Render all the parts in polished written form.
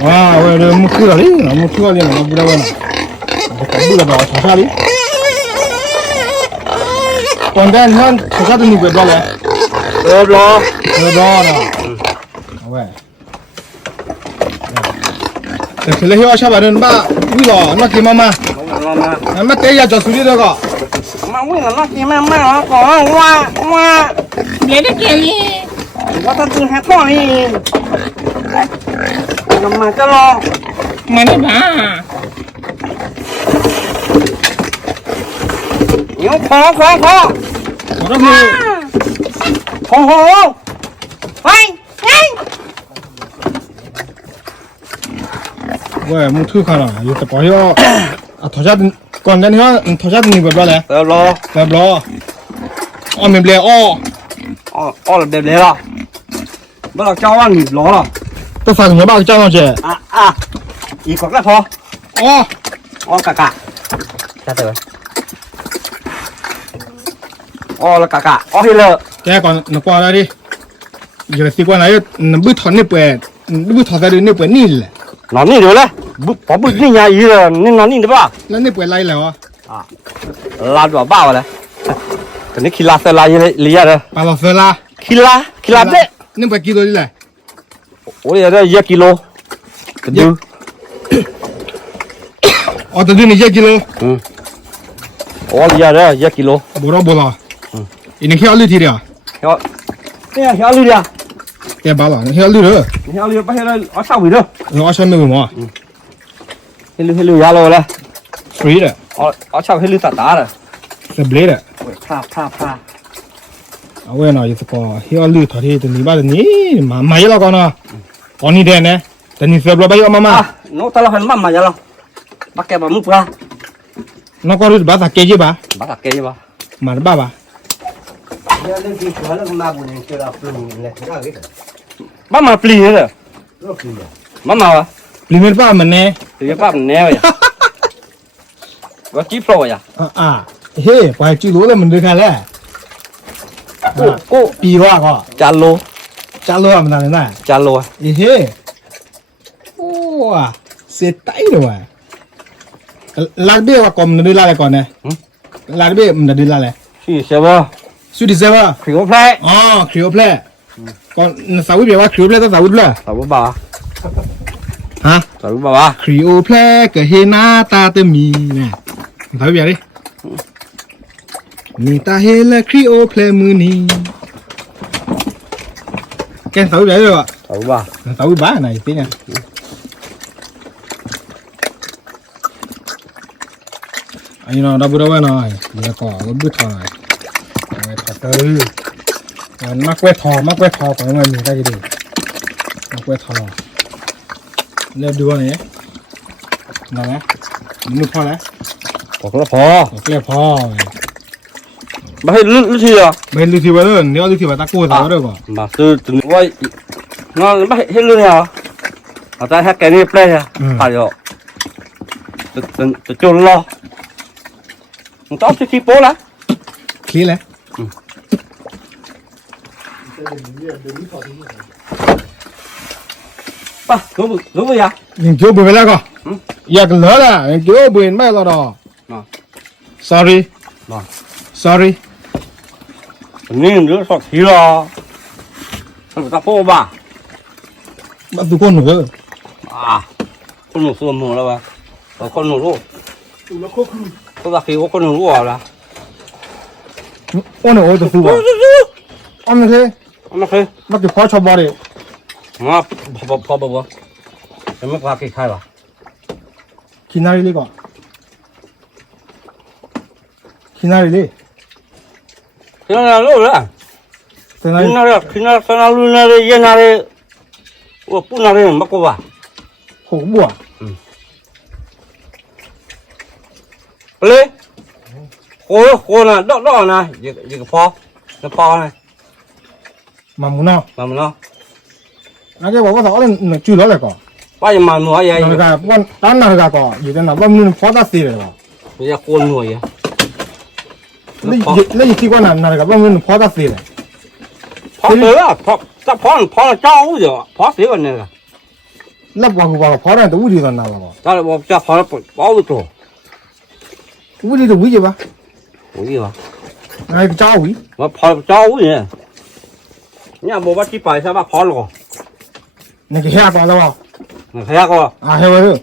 아, 왜 무크가리? 무크가리 나 부라와나. kabula ba thasali. Kondan han thasadu ni be bala. Lo. na. Awe. Thế hiểu sao bạn đừng ba vui lo nó kì mama mà té ra cho suy đi đó mà vui là nó kì mama nó có hoa để cái kia đi có tao từng hạt con đi mà cho lo mà đi bà nhiều khó đó khó 왜 무트 가나 이거 봐요 아 더자든 건데 형 더자든 이거 봐래 lo 로 mình lẹ là đẹp đấy là bắt đầu cho ăn nhịp ló là tôi phải nhớ bao cho nó chứ ý có cái thôi cả ra tới là cả hi lợ cái còn nó qua đây đi giờ thì qua này nó bước thon ra đi nếp bể nín nó nín rồi đấy có bước nín nhà ý là nên nó nín được baแล้วnếp bể lai là la đỏ bao rồi cái này kila sẽ la gì rồi bà lo phê la kila đấy nếp bể kilo đi lại ôi giờ đây 1 kilo cái dư từ từ này 1 kilo ôi giờ đây 1 kilo bố lo ini khéo lư thì à héo lư đi à cái bà lo khéo lư rồi héo lư bắt héo ở sau vậy đâu ở sau mấy mà héo lư ya lo đây free đấy ở sau héo lư tả rồi sẽ blade đấy pha à vậy nào giờ có khéo lư thật thì ni ba ni mà mày lo con à con ni đen nè tên ni sẽ lo bao nhiêu mama nó tao lo hay mama ya lo bắt cái bà mua ra nó có được bắt cái gì ba bắt cái gì ba mà ba ba mama pli nữa mama limer ba mình nè thì ba mình nè vậy có chip rồi à hey phải chịu lỗ là mình được cái đấy cô pi hoa có cha lô mình làm này cha lô hey wow sẽ tay rồi à lát bia qua còn đưa lại còn này lát bia mình đưa lại thì sao ba suy đi xem à khrio play khrio play còn sáu bia qua khrio play tao sáu bia sáu ba hả sáu ba khrio play cái he na ta te mi nè sáu bia đi ni ta he là khrio play mưa ni cái sáu bia rồi ạ sáu bia này tí nè anh nó đã bữa đâu này giờ có bữa thò này từ mắc quét thò của người mình ta gì đi mắc quét thò lên đua này nè mình pho đấy có cái pho mà hết lướt gì à bên lướt thì bây giờ nếu lướt thì phải ta cô giáo được không mà từ quay nó hết lướt nào ở đây hết cái này play à phải rồi từ chôn lo tao sẽ khi bố lá khí này ba cứ bây giờ mình kêu bữa lại co giờ cái lỡ là mình kêu bữa mai lo đó sorry nên nữa sọt khí lo thằng ta bố ba bắt tụi con nữa con nổ xuồng nổ đâu ba con nổ luôn tôi đã khi có con nổ luôn là ôn ôi tụi bà ăn thế bắt cái phó cho bò đi phó em mới qua cái khai vào khi nào đi con khi nào đi khi nào lúc đó khi nào luôn là yên là đi ủa bún là đi mắc cô bà khổ bùa lấy cô là đó này gì cái pho này mà muốn nào nó cái bảo có rõ là chưa nói lại có bao giờ mà mua vậy nó gà con tán nào gà có gì thế nào bao nhiêu phó ta xì rồi bây giờ con nuôi vậy lấy gì con nào gà bao nhiêu phó ta xì rồi phó tới à phó là cháu rồi phó xí vào này là lấp vào phó này tôi uống đi rồi nào vào tao lại bỏ cho phó bỏ được rồi uống đi được uống gì ba uống gì mà này cháu uống mà phó cho uống gì nhà bố bắt chỉ phải sao bắt phó rồi này cái heo vào đâu thấy không à heo vào được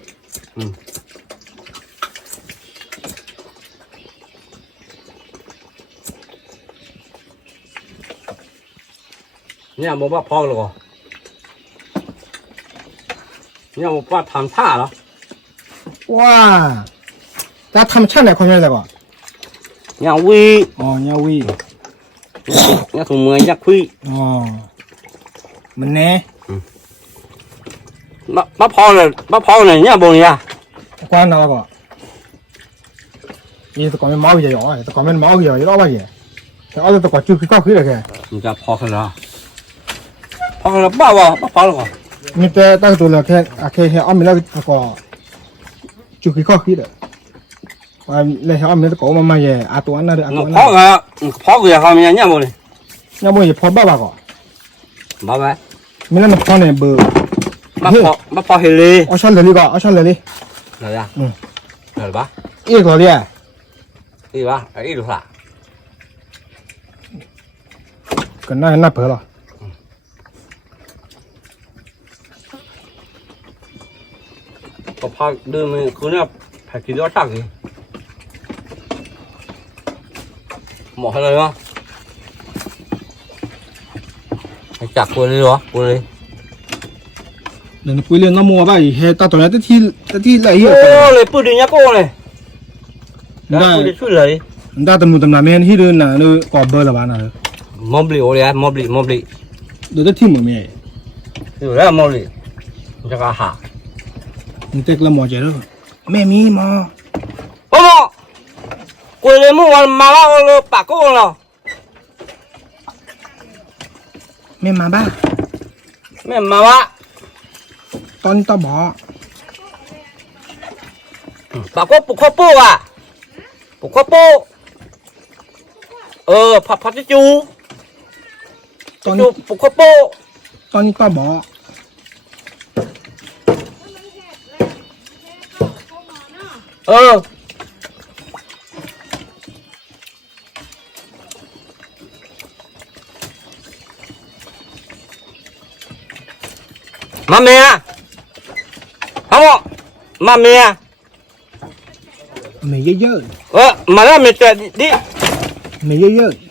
nhà bố bắt phó rồi nhà bố bắt tham thả đó wow ta tham chăn này con nhà nào nhà quy nhà quy nhà thủ mười nhà quy mình nè bắt phó này nhà bố nhà quan nào cóนี่ตะกอนมันเมาอยู่อ๋อตะกอนมันเมาอยู่อยู่รอบบ้านเนี่ยแต่เอาตะกอนจุกขี้ข้าวขี้เลยแก mìnhจะphó cái đó phó cái đó bao phó rồi มีแต่ตั้งตัวเลยแค่อ้อมมีแล้วตะกอนจุกขี้ข้าวขี้เลยว่าเลยอ้อมมีตะกอนมันมาแย่อาตัวนั้นเลยอาตัวนั้น phó cái how mình nhà bố này ยังไม่พอบ้าก่อน bao vậy มีแล้วมันพอเนี่ยเบอร์ bắt phó hết đi เอาช้อนเลยดีกว่าเอาช้อนเลยดิ rồi ra rồi bác อีกก่อนเลย đi ba đi được hả กันน่าเผลอหรอ có phó đưa mình cứ là phải kỹ đó chắc gì mỏ hết rồi không phải chặt qua đi đó qua đi เดี๋ยวคุยเรื่องน้ำมัวบ้างเฮ้ตาตัวนี้ที่ไหลเหี้ย ô lấy bự đi nhá cô này đã bự đi chui lấy ได้ตำมุตำนาเมนที่เดินน่ะนี่ก่อเบอร์ละบ้านน่ะ mồm lì ô đi mồm lì เดี๋ยวจะที่หมดมี rồi đấy mồm lì cho cả hả มึงเต็กละหมอเจอแล้วแม่มีหมอ ô mọ quay lấy mua mà bao bà cô nào แม่มาบ้า mẹ mà ba ตอนนี้ต้องบอก bà cô bục khoa bô à bục khoa bôผัดchú ตอนนี้ chú bục khoa bô ตอนนี้ต้องบอก mà mẹ không ạ mà mẹ ไม่เยอะ mà đó mẹ chạy đi ๆไม่เยอะๆ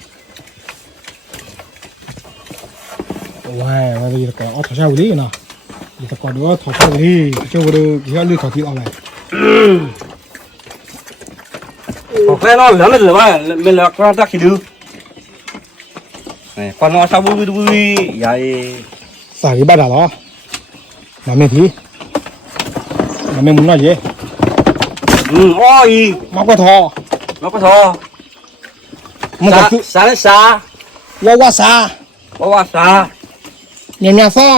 ว้ายว่าจะก่อเอาถอดเช้าดีนะจะก่อดูว่าถอดเช้าดีเจ้าดูเดี๋ยวลือถอดที่อะไร có cái nó lớn lên mà mình là con ta khi đưa này con nó sao vui vui vậy ใส่บ้านด่าหรอมาเมทีมาเมมุนน้อยเย่ ôi มากกว่าทอ nó có thò มันก็คือ xa đến xa ว่าซา có qua xa เนี่ยซ้อ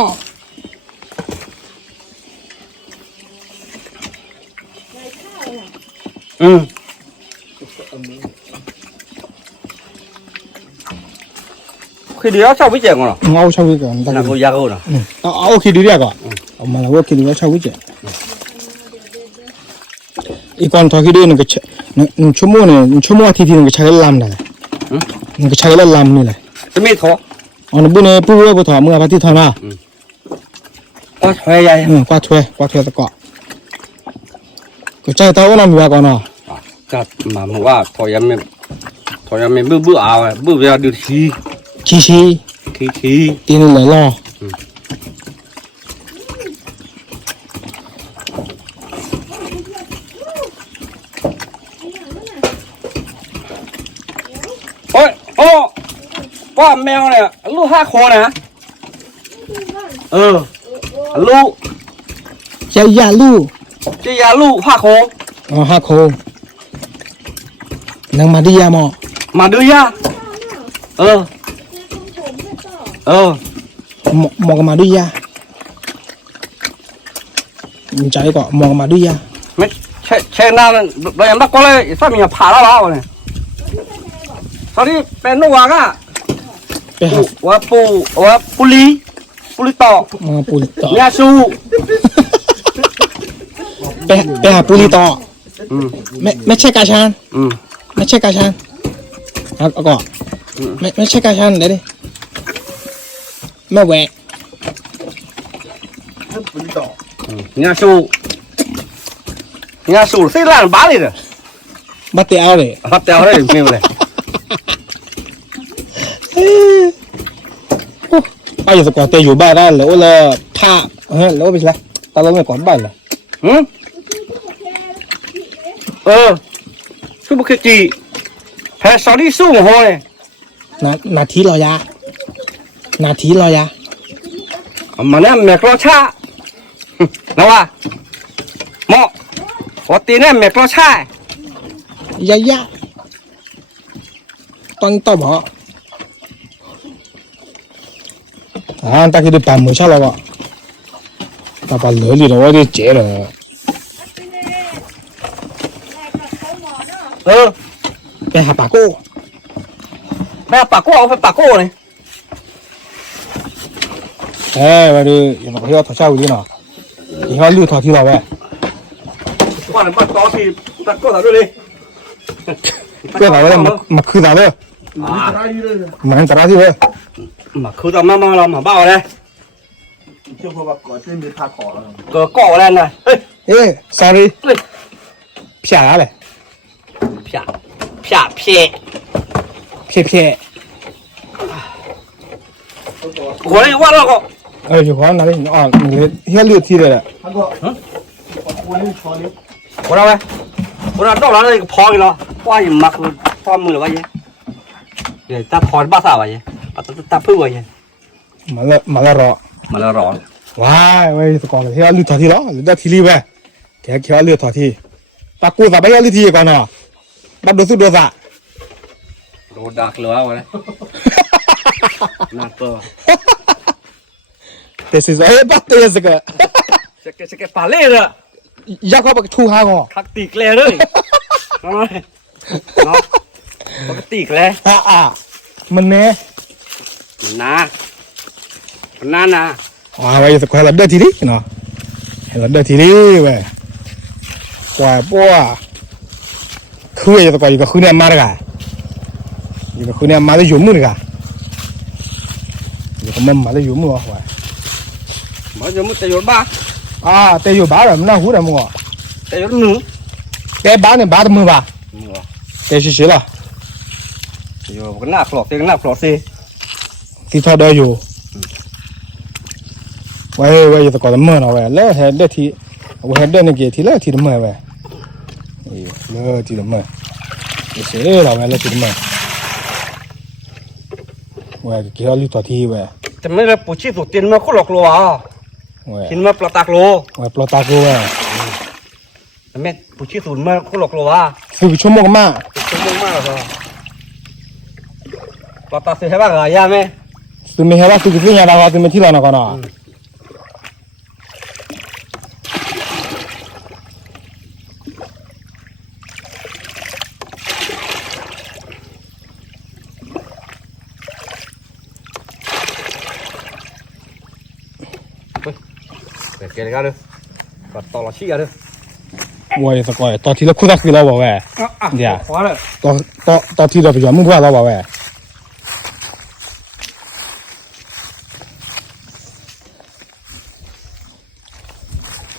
khi đi đó sao biết chuyện rồi เอาชาววิก่อน là cô gia cô nào เอาคิดดีเรียก่อนเอามาแล้วว่าคิดดีว่าชาววิเจอีกก่อนทอคิดดีนึงก็หนึ่งชั่วโมงเนี่ยชั่วโมงอาทิตย์นึงก็ใช้ลำได้นึงก็ใช้ลำนี่แหละ จะไม่ท้อ อ๋อนึกบุญเนี่ยผู้ว่าผู้ถอมือพัดที่ถอมา có thuê vậy กว่าถ้วยตะกอก็ใจเต้าน้ำมีก่อนเนาะ chắc mà qua thôi em bữa bữa ảo bữa về được khí ชี khí ตีนเลยรอ ôi ô qua mèo này lu ha khó này lu ใช้ยาลูก cái ya lu ha khó อ๋อฮักโคนางมาดียาหมอ mà đưa ra มองมาดียาใจก็มองมาดียา mấy xe nào bây em bắt có lấy sao mình phá nó đó này sao đi bên nó hoàng á ไปหา ว่าปูลีต่อ ปูต่อ ยาสู ไปหาปุรีต่อ ไม่ใช่กาชาน ไม่ใช่กาชานแล้วก็ไม่ใช่กาชานเดี๋ยวดิไม่แหวะ nhà sủ xây lan bá đi rồi บัตเตเอาเลย bắt tèo đấy mình này ป้าอยู่สกอตเตอยู่บ้านได้แล้วเลยผ้าแล้วไปสิละตาเราไม่ก่อนบ้านเลย cái bức chị phải sao đi xuống hồ này นาทีรอยานาทีรอยา mà nè mẹ lo cha nào à mọ có tí nè mẹ lo cha ยายาตอนต่อบอกตาคิดดูปั๊มมือชาแล้วก็ตาปั๊มเหลืออยู่แล้วว่าจะเจ๋เลย ไปหาปาโก้ mẹ bà cô phải bà cô này มาดูอย่างเราที่เราถอดเช่าอยู่นี่เนาะที่เขาลื้อถอดที่เราไว้ qua này bắt to thì đặt cô thảo đưa đi เพื่อเราไว้มาคือเราเลยมันตราที่เว้ย mà cứ tao mang làm mà bao đây chưa có bạc cỏ trên miền thác cỏ rồi cờ cọ lên này sorry พี่อะไร pia pia pia เพี้ย của này qua đâu cọ อยู่ข้างนั้นเลยอ๋อมันเลยเฮียลื้อที่เลยแหละ hắn gọi quay lên cho đi của đâu đây của đâu đâu là đây phò gì nó qua gì mặc phò mưa là vậy để ta phò ba sao vậy ta phư vậy มาละรอ mà là rõ ว้ายเว้ยตะกอนเลยเฮียลื้อถอดที่แล้วหรือได้ที่รีบเว้ยแกเฮียลื้อถอดที่ปากูสับไปเฮียลื้อที่ก่อนเนาะบัดดูสุดดูสะ đồ đạc lửa rồi đấy nạt cờ แต่สิบัดเตะสิกะ sẽ cái phá lê rồi อยากเข้าไปทูหางอ khắc tịt lê đấy nó nói nó có cái tịt lê มันเน่ nà banana ไว้สักคนละเดือดทีนี้เนาะละเดือดทีนี้เว้ยกว่าปัวคือจะตะกอนอยู่กับคือเนี่ยมาเลยกันอยู่กับคือเนี่ยมาเลยอยู่มือเลยกันอยู่กับมันมาเลยอยู่มือว่ะ mà giờ muốn tay vô ba แต่อยู่บ้านมันน่าหูแต่มึงอ่ะ tay vô nướng แต่บ้านเนี่ยบ้านมือป่ะ nướng แต่ชิๆล่ะ vô cái nạp lọt cái nạp lọt xì ที่ทอดได้อยู่ไว้อยู่ตะกอนมือเนาะเว้ยแล้วเห็นเดือดทีเห็นเดือดในเกียร์ทีแล้วทีละมือเว้ยแล้วทีละมือเสียแล้วเว้ยแล้วทีละมือเว้ยเกี่ยวลิ้วต่อทีเว้ย แต่ไม่ได้ปูชีสุดตีนมาโคตรหลอกลวง เว้ย กินมาปลาตากโล เว้ยปลาตากูเว้ย แต่แม่ปูชีสุดมาโคตรหลอกลวง คือชั่วโมงมาก ชั่วโมงมากเลยปลาตาเสียให้บ้างเหรอย่าแม่ คือไม่เห็นว่าคือที่ยังดาวคือไม่ที่เราเนาะก่อนเนาะเดี๋ยวเกลี่ยกันเลยก็ต่อละชี้กันเลย เว้ยสกอยตอนที่เราคุยกันเราบอกเว้ยเดี๋ยว ขวาเลย ตอนที่เราไปย้อนมึงพูดเราบอกเว้ย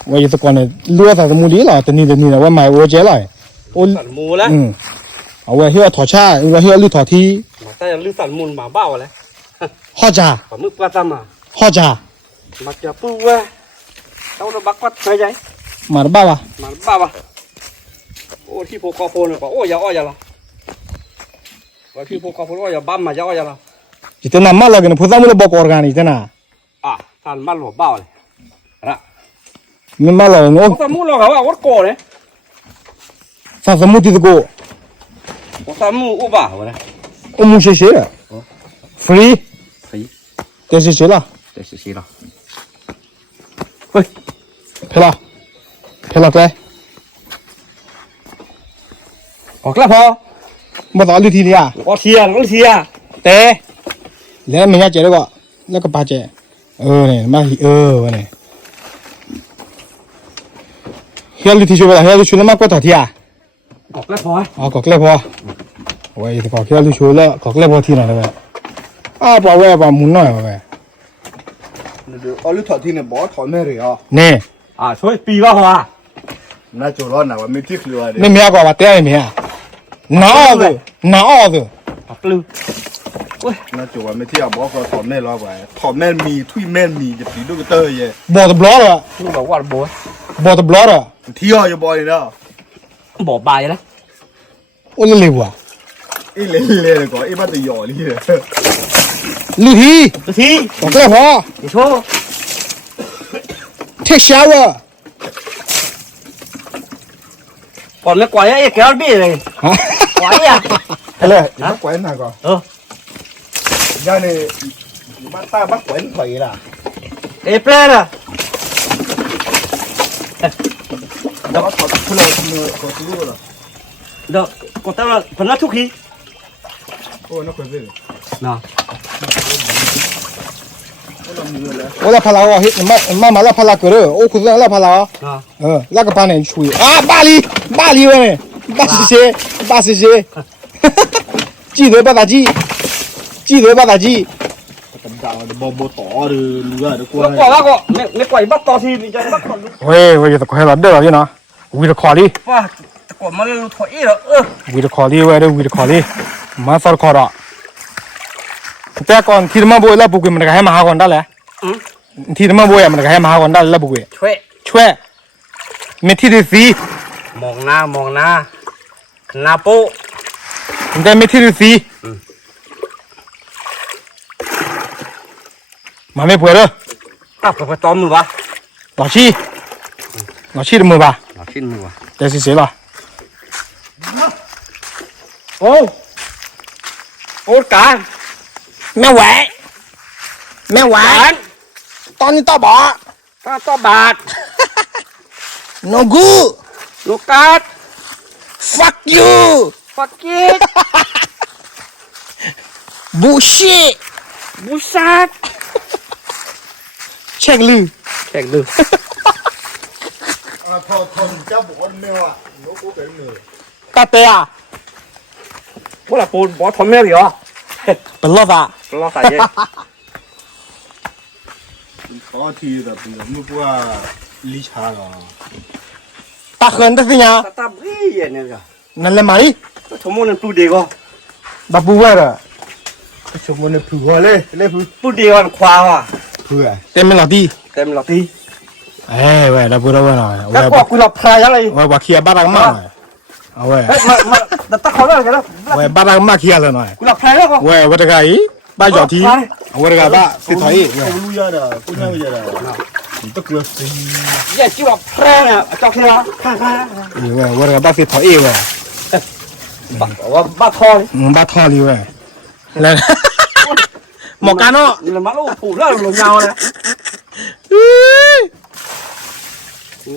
เว้ยสกอยเนี่ยรู้ว่าสมุนดีหรอแต่นี่นะว่าไม่โอเจ๋เลยโอ้ สันมูแล้ว เอาเว้ยเฮียถอดชาเอาเว้ยเฮียลื้อถอดที มาแต่ลือสันมูลมาบ้าเลย ฮอจ่า ปลาหมึกปลาตำอ่ะ ฮอจ่า มาเจอปูเว้ยเอาเราบักวัดไม่ใช่ มาบ้าวะ มาบ้าโอ้ที่พวกคอโฟนก็โอ้ยอ้อยละว่าที่พวกคอโฟนอ้อยบ้ามาอ้อยละ จิตนามาแล้วกันพูดซ้ำเลยบอกออร์แกนิกนะ สันมันหลบบ้าเลยละ มันมาแล้วเนาะ สันมูลเราว่าวัดโกเลย สั่งสมุนที่ตะโก สันมูอุบ้าเลย โอ้มึงเฉยๆฟรี ฟรี แต่เฉยๆล่ะ เดี๋ยวชี้ละ เฮ้ยเพลาแก ออกแล้วพอ มาต่อลือทีนี้อ่ะ ออกเทียนออกเทีย แต่แล้วไม่ง่ายเจ๋แล้วก็ปาเจ๋เนี่ยมาวันนี้ เฮียลิที่ช่วยเฮียลิช่วยแล้วมากกว่าต่อที่อ่ะ กอกแล้วพอ อ๋อกอกเล็บพอโอ้ยแต่กอกเฮียลิช่วยแล้วกอกเล็บพอที่ไหนเลยป่าวเว้ยป่าวมุนหน่อยเว้ย เอาลูกถอดที่เนี่ยบอกถอดแม่เลยอ่ะ นี่ ช่วยปีว่าพอ น่าจะร้อนนะว่าไม่ที่คืออะไร ไม่มีอะไรกว่าเตี้ยไม่มีอ่ะหนาวเลยหนาวเลย ปลื้ม น่าจะว่าไม่ที่อ่ะบอกเขาถอดแม่ร้อนกว่าถอดแม่มีทุยแม่มีจะปีดูกเตอร์เย่ บอดบล็อดอ่ะ ลูกบอกว่าโบย บอดบล็อดอ่ะ ที่อ่ะอย่าบอกเลยนะ บอกบายแล้ว โอ้ยเลยว่ะ ไอ้เล่เล่เลยก่อนไอ้บ้านตัวหยอนี่เลย ลูที ตัวที กอกเล็บพอ โชว์ take shower ก่อนไม่กว่าไอ้แก้วบี้เลย ฮะ กว่าอ่ะ อะไร บ้านแขวนหน่อยก่อน ย่าเนี่ยบ้านตาบ้านแขวนถอยล่ะ เอเปล่าอ่ะ แล้วก็ถอดทุเรศมือถอดทุเรศล่ะ เดี๋ยวก็ต้องพนักทุกที โอ้น่าเคยเป็น นะ โอ้ละพลาวะเฮ้ยมาละพลาเกอร์โอ้คุณละพลาวะ นะ ละก็ปานเนี่ยช่วยบาลีเว้ยบาสิเช记得把它记 กันดาวบต่อหรือเรือหรือกล้วย กว่าแล้วก็ไม่กว่าบัตรต่อทีนี่จะบัตรก่อนลูก เว้ยจะคอยละเด้อพี่เนาะวีดคอลี ว่าก่อนมาเลยลูกถอยแล้ววีดคอลีเว้ยวีดคอลีมาสอดคอร์แต่ก่อนที่มาบ่ละบุกมันก็ให้มาหาคนได้แหละที่มาบ่มันก็ให้มาหาคนได้ละบุก ช่วยไม่ที่ดีสิ มองหน้าหน้าโป๊ะ แต่ไม่ที่ดีสิมาไม่ป่วยเลย ไปตอมมือวะ 老七的มือป่ะ ชิ้นมือวะ แต่是谁吧โอ้การ แม่ไหวตอนนี้ต่อบ่ ถ้าต่อบาท no good ลูกการ fuck you ฟักกี้ bullshit บูซัด เช็คลือ แข่งดู ถอดเจ้าบอกเนี่ยว่ะโน้กูเป็นมือ ตาเตะ พวกเราปูนบอทอมเมอร์เหรอ เป็นรอดอ่ะ รอใส่เย ขอทีแต่เป็นมือว่าลิชาหรอ ตาเขินได้สิเนี่ย ตาบี้เนี่ยจ้ะ นั่นแหละไหม ก็ชั่วโมงนึงปูเดียวก็ ตาปูไว้ละ ชั่วโมงเนี่ยผัวเลยเล่ผัว ปูเดียวมันควาว่ะ เพื่อ เต็มหลอดดี เต็มหลอดที เอ้ยเว้ยตาปูได้เว้ยหน่อย แล้วก็กูหลับพายอะไร เว้ยว่าเคลียร์บ้านเรามากเอาเว้ย เฮ้ยมาตาเขาแล้วกันแล้ว เว้ยบ้านเรามากเคลียร์เลยหน่อย กูหลับพายแล้วก็ เว้ยว่าจะไงบ้านหยอดทีว่าจะไงบ้านติดถอย เขารู้เยอะนะกูยังไม่เยอะนะต้องเกลือสิ อย่าจิ้วหลับพายเนี่ยจอกเทียข้าง เว้ยว่าจะไงบ้านติดถอยเว้ย ว่าบ้าทอย บ้านท่อเลยเว้ยแล้วหมอกันเนาะ นี่มาลูกผูกแล้วลงยาวเลย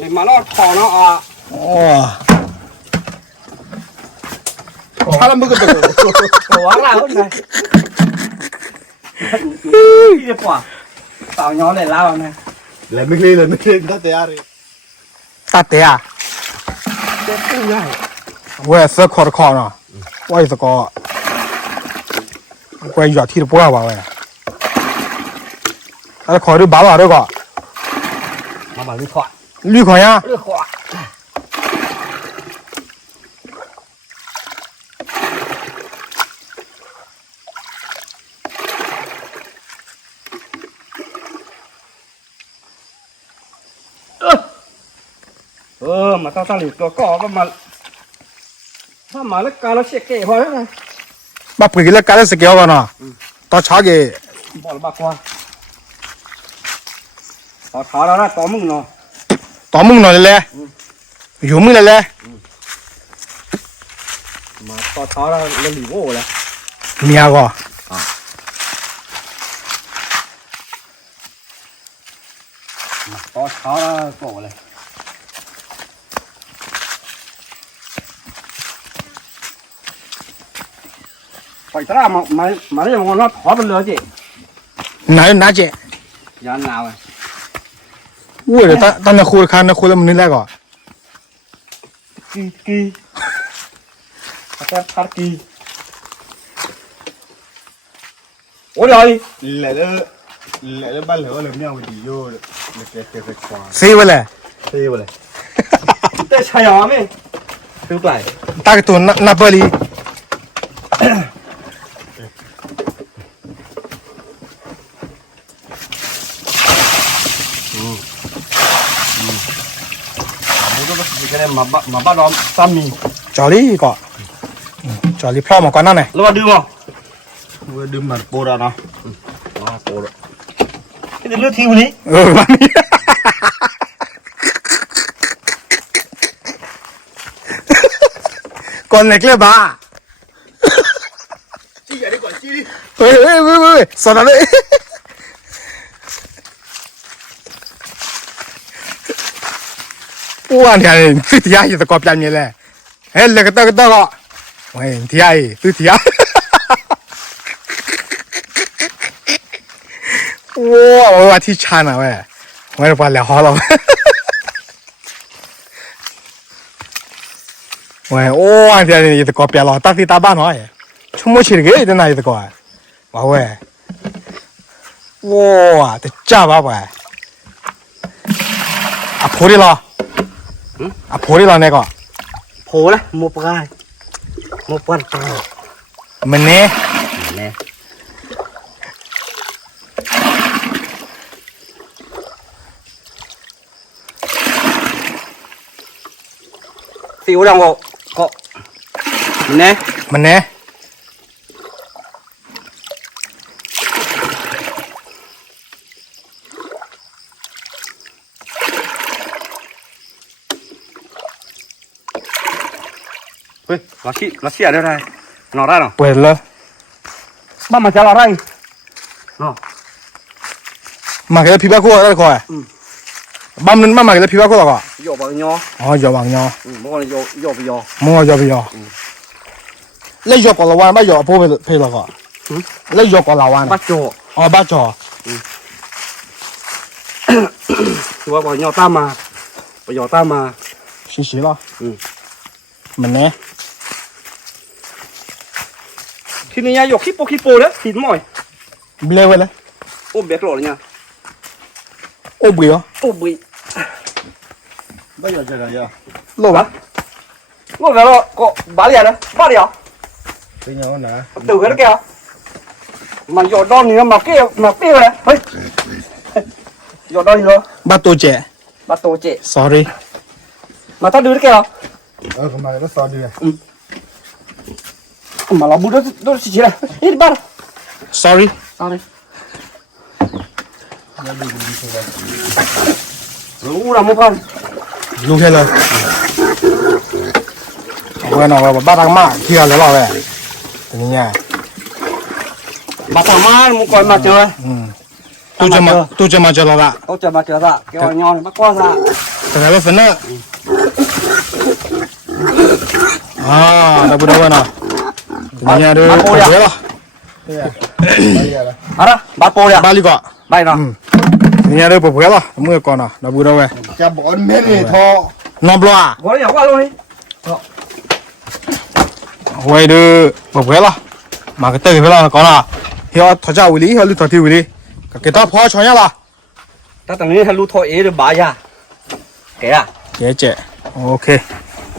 นี่มาลอดคอเนาะอ่ะ โอ้ถ้าเราไม่ก็จะ หัวล่างคนไหนที่จะปวดสาวย้อนเลยแล้วนะ เลยไม่เคยตั้งแต่อะไร ตาเตะ เจ็บตู้ใหญ่ เว้ยเสื้อคอร์คอเนาะว่าอีสกอเว้ยหยอดที่ตัวป่าวเว้ยแล้วขอดูบ้าบ้าด้วยก่อน มาลือขวา ลือขอยัง ลือขวามาตั้งหลิวตัวก่อก็มาถ้ามาแล้วการเราเช็คเก๋พอแล้วไง บ้าปุ๋ยแล้วการสเกลกันเนาะตอนเช้าเก บอกเลยบ้ากว่าต่อเท้าแล้วนะต่อมึงเนาะ ต่อมึงหน่อยเลยอยู่มึงเลย มาต่อเท้าแล้วเรื่องหลิวโอ้แล้ว เมียก็ ต่อเท้าแล้วโก้เลยไปตรามาได้ยังงอนว่าถอดมันเลยจี 哪姐 ยันหนาวไง 我的当那哭看那哭了没来过 kỳ tao phát kỳ ôi rồi lại nó ban lửa là nhau thì vô là cái khoa ซีไว้แหละ thế vậy tao xài nhỏ mày thứ bảy ตากตัวนับเบอร์ลี cái này mà bắt nó xăm mì จอรี่ก่อนจอรี่พร้อมมาก่อนนั่นไง nó vào đưa vào vừa đâm mặt bồ ra nó nó cổ rồi cái gì lướt thiêu đi วันนี้ ก่อนเล็กเลยบ้า chi vậy đi quả chi đi เฮ้ยสอนอะไรอ้วนเนี่ยตื้อที่ยอยู่ตะกอบยันนี่แหละเฮ้ยเล็กก็ก็เฮ้ยที่ยตื้อที่ยว้าวว่าที่ชานะเว้ยไม่รู้ว่าแล้วฮอลล์เว้ยอ้วนที่อยู่ตะกอบยันหรอตั้งที่ตาบ้านหน่อยชั่วโมงชีวิตก็ยังไงอยู่ตะกอบว้าวเว้ยว้าวแต่จ้าบ้าเว้ยอ่ะพูดดิล่ะอ่ะพูดดิล่ะเนี่ยก็ phổ đấy một gai một quan to มันเนี่ย nè xíu đồng có nè มันเนี่ย ui nó xỉa đâu này nó ra nào เปิดเลย ba mà chả nó ra nó มาเกิดพี่บ้ากู้ได้ก่อนบ้านนั้นมาเกิดพี่บ้ากู้แล้วก็ dỗ vào nho อ๋อหยอกวางยอ bố này dỗ vào giò มึงเอาหยอกไปหยอกแล้วหยอกกับเราวันบ้าหยอกพูดไปแล้วก็แล้วหยอกกับเราวัน bắt chỗ อ๋อบ้าจ่อ thì vào nho ta mà vào giò ta mà ชิๆแล้ว มันเนี่ย thì này nha dỗ khipo đấy thịt mỏi เบลไว้เลย ôm bé rồi nha โอ้เบื่อ ôm bị bây giờ trời giờ โลบะ ngồi vào đó có bá liền đấy bá liền cái nhau nè từ cái đó kìa mà giò đòn thì mà kia này ơi giò đòn thì nó บ้าตัวเจ๋ bắt tổ chị sorry mà tao đưa đấy kìa không mà nó sao đi mà nó bút nó chỉ này ít bắt sorry sao đây lú là một con รู้แค่เลยเอาไว้หน่อยว่าบ้าดังมากเที่ยวแล้วเราเลยเป็นยังไง bà thằng má một con mà chơi ตู้จะมาเจอเราละ ông chờ bà chờ dạ cái nhon này bắt qua dạ แต่ไหนว่าเฟนเนอร์ดับเบิลเนาะเป็นยังไงดูเดี๋ยว à đó bắt po đấy บ้าลีก่อน bay nó เป็นยังไงดูเผื่อละมือก่อนเนาะดับเบิลเว้ย cha bọn mét này thò น้องปลา có nhỏ qua luôn đi เว้ยดูเผื่อละมาก็เตะเผื่อละก่อนนะเฮียทอจ้าวิลีเฮียลูกทอที่วิลีก็เกิดต่อพอชอนยังละ ta tầng này hay lu thôi ế được bà ya cái à เจ๊เจ๊โอเค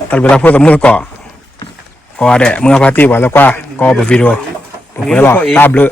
ตัดเวลาพูดกับมือก่อนก็ได้มือพาร์ตี้ไว้แล้วก็ไปวิดีโอเผื่อละตาเบลอ